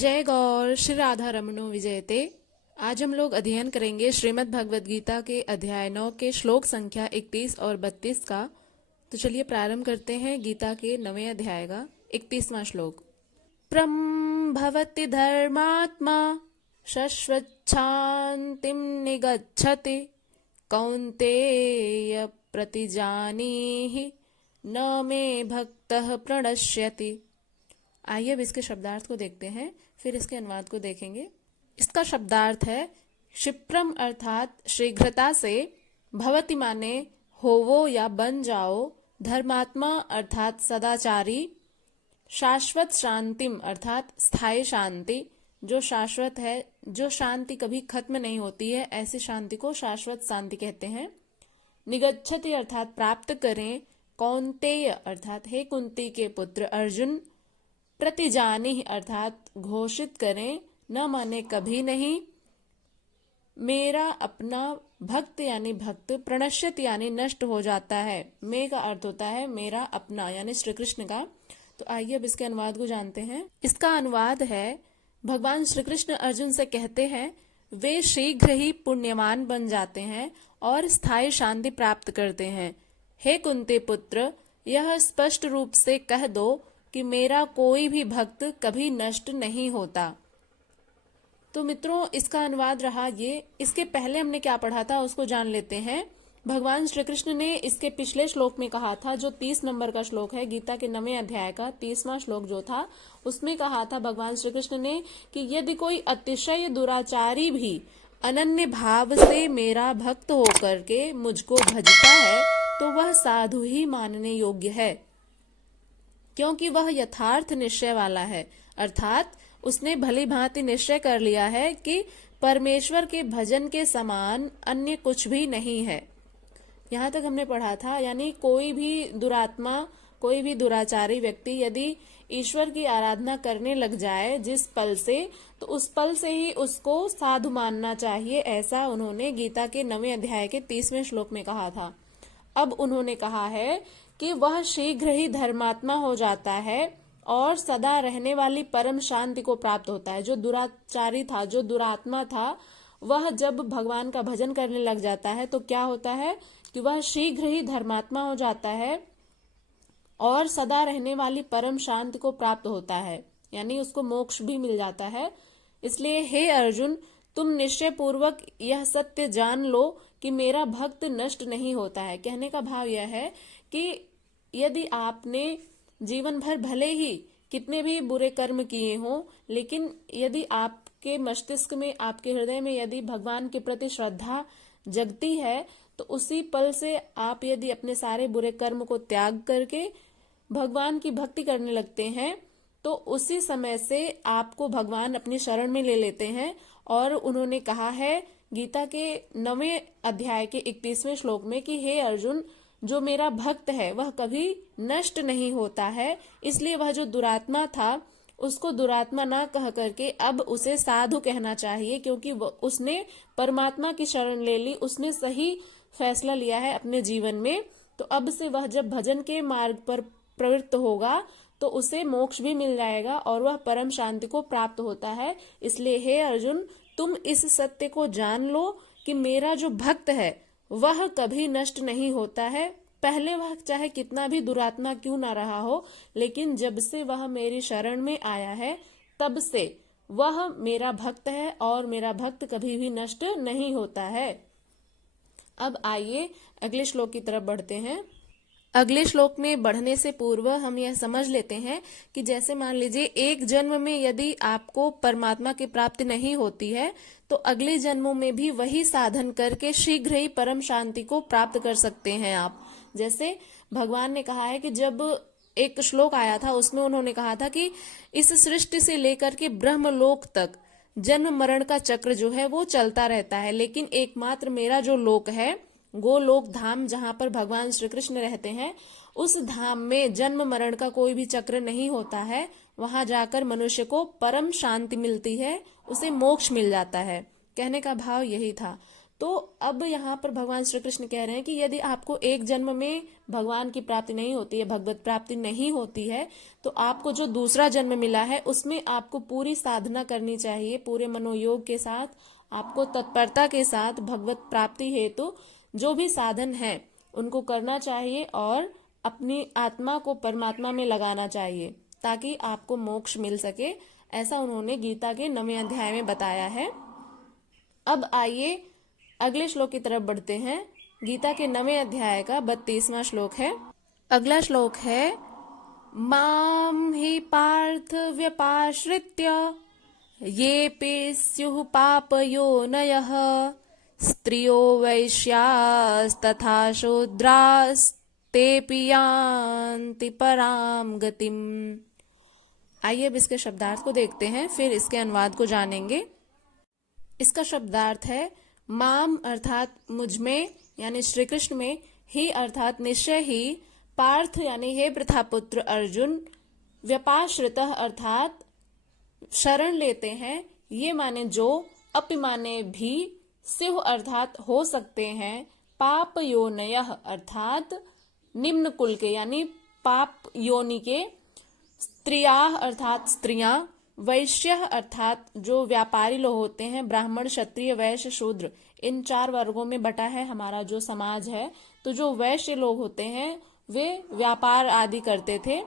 जय गौर श्री राधा रमणो विजयते। आज हम लोग अध्ययन करेंगे श्रीमद् भगवद गीता के अध्याय 9 के श्लोक संख्या 31 और 32 का। तो चलिए प्रारंभ करते हैं गीता के 9वें अध्याय का 31वां श्लोक। प्रम भवति धर्मात्मा शश्वच्छान्तिं निगच्छति कौन्तेय प्रतिजानीहि न मे भक्तः प्रणश्यति। आइए अब इसके शब्दार्थ को देखते हैं, फिर इसके अनुवाद को देखेंगे। इसका शब्दार्थ है क्षिप्रम अर्थात शीघ्रता से, भवति माने होवो या बन जाओ, धर्मात्मा अर्थात सदाचारी, शाश्वत शांतिम अर्थात स्थायी शांति, जो शाश्वत है, जो शांति कभी खत्म नहीं होती है, ऐसी शांति को शाश्वत शांति कहते हैं। निगच्छति अर्थात प्राप्त करें, कौन्तेय अर्थात हे कुंती के पुत्र अर्जुन, प्रतिजानी अर्थात घोषित करें, न माने कभी नहीं, मेरा अपना भक्त यानी भक्त, प्रणश्यत यानी नष्ट हो जाता है। मे का अर्थ होता है मेरा अपना यानी श्री कृष्ण का। तो आइए अब इसके अनुवाद को जानते हैं। इसका अनुवाद है, भगवान श्री कृष्ण अर्जुन से कहते हैं वे शीघ्र ही पुण्यवान बन जाते हैं और स्थायी शांति प्राप्त करते हैं। हे कुंती पुत्र, यह स्पष्ट रूप से कह दो कि मेरा कोई भी भक्त कभी नष्ट नहीं होता। तो मित्रों, इसका अनुवाद रहा ये। इसके पहले हमने क्या पढ़ा था उसको जान लेते हैं। भगवान श्री कृष्ण ने इसके पिछले श्लोक में कहा था, जो 30 नंबर का श्लोक है गीता के 9वें अध्याय का 30वां श्लोक जो था, उसमें कहा था भगवान श्री कृष्ण ने कि यदि कोई अतिशय दुराचारी भी अनन्य भाव से मेरा भक्त होकर के मुझको भजता है तो वह साधु ही मानने योग्य है, क्योंकि वह यथार्थ निश्चय वाला है। अर्थात उसने भली भांति निश्चय कर लिया है कि परमेश्वर के भजन के समान अन्य कुछ भी नहीं है। यहाँ तक हमने पढ़ा था, यानी कोई भी दुरात्मा, कोई भी दुराचारी व्यक्ति यदि ईश्वर की आराधना करने लग जाए जिस पल से, तो उस पल से ही उसको साधु मानना चाहिए। ऐसा उन्होंने गीता के 9वें अध्याय के 30वें श्लोक में कहा था। अब उन्होंने कहा है कि वह शीघ्र ही धर्मात्मा हो जाता है और सदा रहने वाली परम शांति को प्राप्त होता है। जो दुराचारी था, जो दुरात्मा था, वह जब भगवान का भजन करने लग जाता है तो क्या होता है कि वह शीघ्र ही धर्मात्मा हो जाता है और सदा रहने वाली परम शांति को प्राप्त होता है, यानी उसको मोक्ष भी मिल जाता है। इसलिए हे अर्जुन, तुम निश्चय पूर्वक यह सत्य जान लो कि मेरा भक्त नष्ट नहीं होता है। कहने का भाव यह है कि यदि आपने जीवन भर भले ही कितने भी बुरे कर्म किए हों, लेकिन यदि आपके मस्तिष्क में, आपके हृदय में यदि भगवान के प्रति श्रद्धा जगती है, तो उसी पल से आप यदि अपने सारे बुरे कर्म को त्याग करके भगवान की भक्ति करने लगते हैं, तो उसी समय से आपको भगवान अपनी शरण में ले लेते हैं। और उन्होंने कहा है गीता के 9वें अध्याय के 31वें श्लोक में कि हे अर्जुन, जो मेरा भक्त है वह कभी नष्ट नहीं होता है। इसलिए वह जो दुरात्मा था उसको दुरात्मा ना कह करके अब उसे साधु कहना चाहिए, क्योंकि उसने परमात्मा की शरण ले ली, उसने सही फैसला लिया है अपने जीवन में। तो अब से वह जब भजन के मार्ग पर प्रवृत्त होगा तो उसे मोक्ष भी मिल जाएगा और वह परम शांति को प्राप्त होता है। इसलिए हे अर्जुन, तुम इस सत्य को जान लो कि मेरा जो भक्त है वह कभी नष्ट नहीं होता है। पहले वह चाहे कितना भी दुरात्मा क्यों ना रहा हो, लेकिन जब से वह मेरी शरण में आया है तब से वह मेरा भक्त है और मेरा भक्त कभी भी नष्ट नहीं होता है। अब आइए अगले श्लोक की तरफ बढ़ते हैं। अगले श्लोक में बढ़ने से पूर्व हम यह समझ लेते हैं कि जैसे मान लीजिए एक जन्म में यदि आपको परमात्मा की प्राप्ति नहीं होती है तो अगले जन्मों में भी वही साधन करके शीघ्र ही परम शांति को प्राप्त कर सकते हैं आप। जैसे भगवान ने कहा है कि जब एक श्लोक आया था उसमें उन्होंने कहा था कि इस सृष्टि से लेकर के ब्रह्मलोक तक जन्म मरण का चक्र जो है वो चलता रहता है, लेकिन एकमात्र मेरा जो लोक है, गोलोक धाम, जहाँ पर भगवान श्री कृष्ण रहते हैं, उस धाम में जन्म मरण का कोई भी चक्र नहीं होता है। वहां जाकर मनुष्य को परम शांति मिलती है, उसे मोक्ष मिल जाता है। कहने का भाव यही था। तो अब यहाँ पर भगवान श्री कृष्ण कह रहे हैं कि यदि आपको एक जन्म में भगवान की प्राप्ति नहीं होती है, भगवत प्राप्ति नहीं होती है, तो आपको जो दूसरा जन्म मिला है उसमें आपको पूरी साधना करनी चाहिए, पूरे मनोयोग के साथ, आपको तत्परता के साथ भगवत प्राप्ति हेतु जो भी साधन है उनको करना चाहिए और अपनी आत्मा को परमात्मा में लगाना चाहिए ताकि आपको मोक्ष मिल सके। ऐसा उन्होंने गीता के 9वें अध्याय में बताया है। अब आइए अगले श्लोक की तरफ बढ़ते हैं। गीता के 9वें अध्याय का 32वां श्लोक है। अगला श्लोक है माम ही पार्थ व्यपाश्रित्य येऽपि स्युः पापयोनयः स्त्रियो वैश्यास्तथा शूद्रास्तेऽपि यान्ति पराम गतिम। आइए अब इसके शब्दार्थ को देखते हैं, फिर इसके अनुवाद को जानेंगे। इसका शब्दार्थ है माम अर्थात मुझ में यानी श्री कृष्ण में, ही अर्थात निश्चय ही, पार्थ यानी हे प्रथापुत्र अर्जुन, व्यपाश्रितः अर्थात शरण लेते हैं, ये माने जो, अपि माने भी, स्युः अर्थात हो सकते हैं, पाप योनयः अर्थात निम्न कुल के यानी पाप योनि के, स्त्रियाः अर्थात स्त्रियां, वैश्यः अर्थात जो व्यापारी लोग होते हैं, ब्राह्मण क्षत्रिय वैश्य शूद्र, इन 4 वर्गों में बटा है हमारा जो समाज है। तो जो वैश्य लोग होते हैं वे व्यापार आदि करते थे,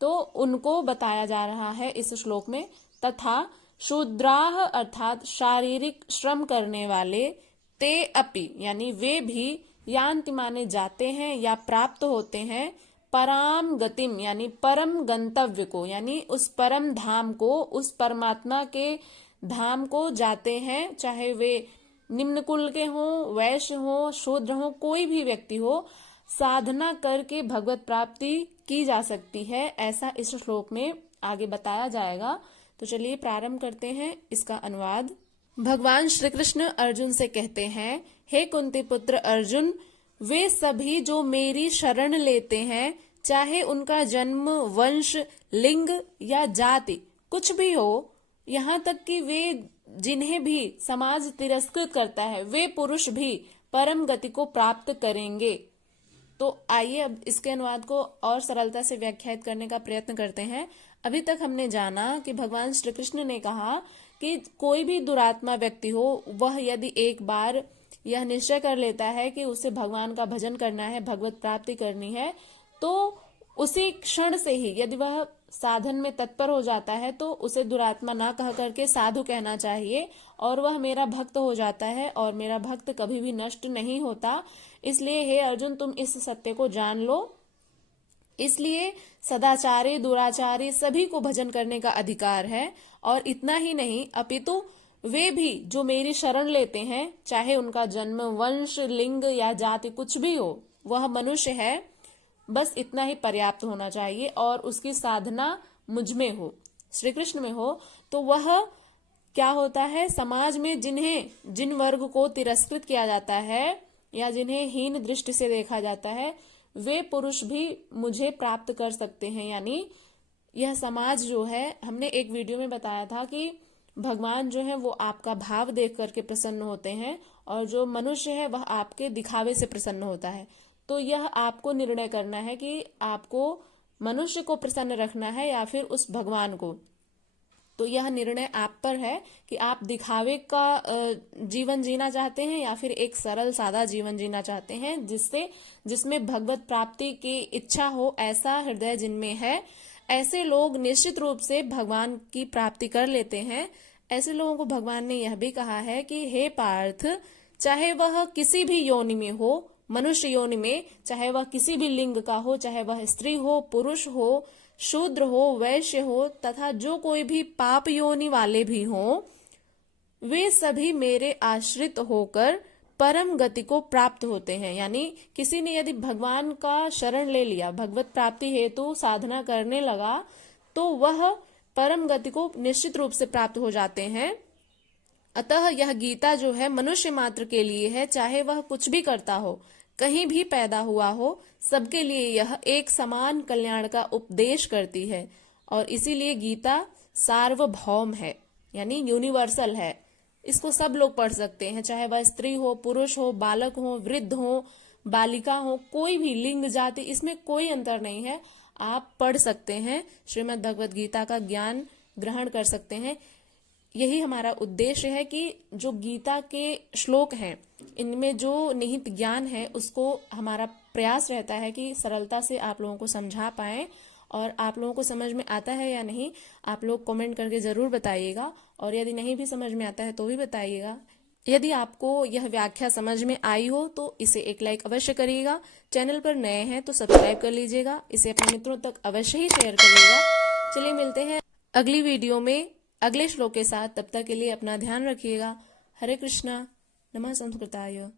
तो उनको बताया जा रहा है इस श्लोक में। तथा शूद्राः अर्थात शारीरिक श्रम करने वाले, ते अपि यानी वे भी, यान्ति माने जाते हैं या प्राप्त होते हैं, पराम गतिम यानी परम गंतव्य को, यानी उस परम धाम को, उस परमात्मा के धाम को जाते हैं। चाहे वे निम्न कुल के हों, वैश्य हों, शूद्र हों, कोई भी व्यक्ति हो, साधना करके भगवत प्राप्ति की जा सकती है, ऐसा इस श्लोक में आगे बताया जाएगा। तो चलिए प्रारंभ करते हैं इसका अनुवाद। भगवान श्री कृष्ण अर्जुन से कहते हैं, हे कुंती पुत्र अर्जुन, वे सभी जो मेरी शरण लेते हैं, चाहे उनका जन्म, वंश, लिंग या जाति कुछ भी हो, यहाँ तक कि वे जिन्हें भी समाज तिरस्कृत करता है, वे पुरुष भी परम गति को प्राप्त करेंगे। तो आइए अब इसके अनुवाद को और सरलता से व्याख्यायित करने का प्रयत्न करते हैं। अभी तक हमने जाना कि भगवान श्री कृष्ण ने कहा कि कोई भी दुरात्मा व्यक्ति हो, वह यदि एक बार यह निश्चय कर लेता है कि उसे भगवान का भजन करना है, भगवत प्राप्ति करनी है, तो उसी क्षण से ही यदि वह साधन में तत्पर हो जाता है तो उसे दुरात्मा ना कह करके साधु कहना चाहिए, और वह मेरा भक्त हो जाता है, और मेरा भक्त कभी भी नष्ट नहीं होता। इसलिए हे अर्जुन, तुम इस सत्य को जान लो। इसलिए सदाचारी दुराचारी सभी को भजन करने का अधिकार है। और इतना ही नहीं, अपितु वे भी जो मेरी शरण लेते हैं, चाहे उनका जन्म, वंश, लिंग या जाति कुछ भी हो, वह मनुष्य है, बस इतना ही पर्याप्त होना चाहिए, और उसकी साधना मुझ में हो, श्री कृष्ण में हो। तो वह क्या होता है, समाज में जिन वर्ग को तिरस्कृत किया जाता है या जिन्हें हीन दृष्टि से देखा जाता है, वे पुरुष भी मुझे प्राप्त कर सकते हैं। यानी यह समाज जो है, हमने एक वीडियो में बताया था कि भगवान जो है वो आपका भाव देख करके प्रसन्न होते हैं, और जो मनुष्य है वह आपके दिखावे से प्रसन्न होता है। तो यह आपको निर्णय करना है कि आपको मनुष्य को प्रसन्न रखना है या फिर उस भगवान को। तो यह निर्णय आप पर है कि आप दिखावे का जीवन जीना चाहते हैं या फिर एक सरल सादा जीवन जीना चाहते हैं, जिसमें भगवत प्राप्ति की इच्छा हो, ऐसा हृदय जिनमें है। ऐसे लोग निश्चित रूप से भगवान की प्राप्ति कर लेते हैं। ऐसे लोगों को भगवान ने यह भी कहा है कि हे पार्थ, चाहे वह किसी भी योनि में हो, मनुष्य योनि में, चाहे वह किसी भी लिंग का हो, चाहे वह स्त्री हो, पुरुष हो, शूद्र हो, वैश्य हो, तथा जो कोई भी पाप योनि वाले भी हों, वे सभी मेरे आश्रित होकर परम गति को प्राप्त होते हैं। यानी किसी ने यदि भगवान का शरण ले लिया, भगवत प्राप्ति हेतु साधना करने लगा, तो वह परम गति को निश्चित रूप से प्राप्त हो जाते हैं। अतः यह गीता जो है मनुष्य मात्र के लिए है, चाहे वह कुछ भी करता हो, कहीं भी पैदा हुआ हो, सबके लिए यह एक समान कल्याण का उपदेश करती है। और इसीलिए गीता सार्वभौम है, यानी यूनिवर्सल है। इसको सब लोग पढ़ सकते हैं, चाहे वह स्त्री हो, पुरुष हो, बालक हो, वृद्ध हो, बालिका हो, कोई भी लिंग जाति, इसमें कोई अंतर नहीं है। आप पढ़ सकते हैं, श्रीमद् भगवत गीता का ज्ञान ग्रहण कर सकते हैं। यही हमारा उद्देश्य है कि जो गीता के श्लोक हैं, इनमें जो निहित ज्ञान है, उसको हमारा प्रयास रहता है कि सरलता से आप लोगों को समझा पाएं। और आप लोगों को समझ में आता है या नहीं, आप लोग कमेंट करके जरूर बताइएगा। और यदि नहीं भी समझ में आता है तो भी बताइएगा। यदि आपको यह व्याख्या समझ में आई हो तो इसे एक लाइक अवश्य करिएगा। चैनल पर नए हैं तो सब्सक्राइब कर लीजिएगा। इसे अपने मित्रों तक अवश्य ही शेयर करिएगा। चलिए मिलते हैं अगली वीडियो में अगले श्लोक के साथ। तब तक के लिए अपना ध्यान रखिएगा। हरे कृष्णा। नमः संस्कृताय।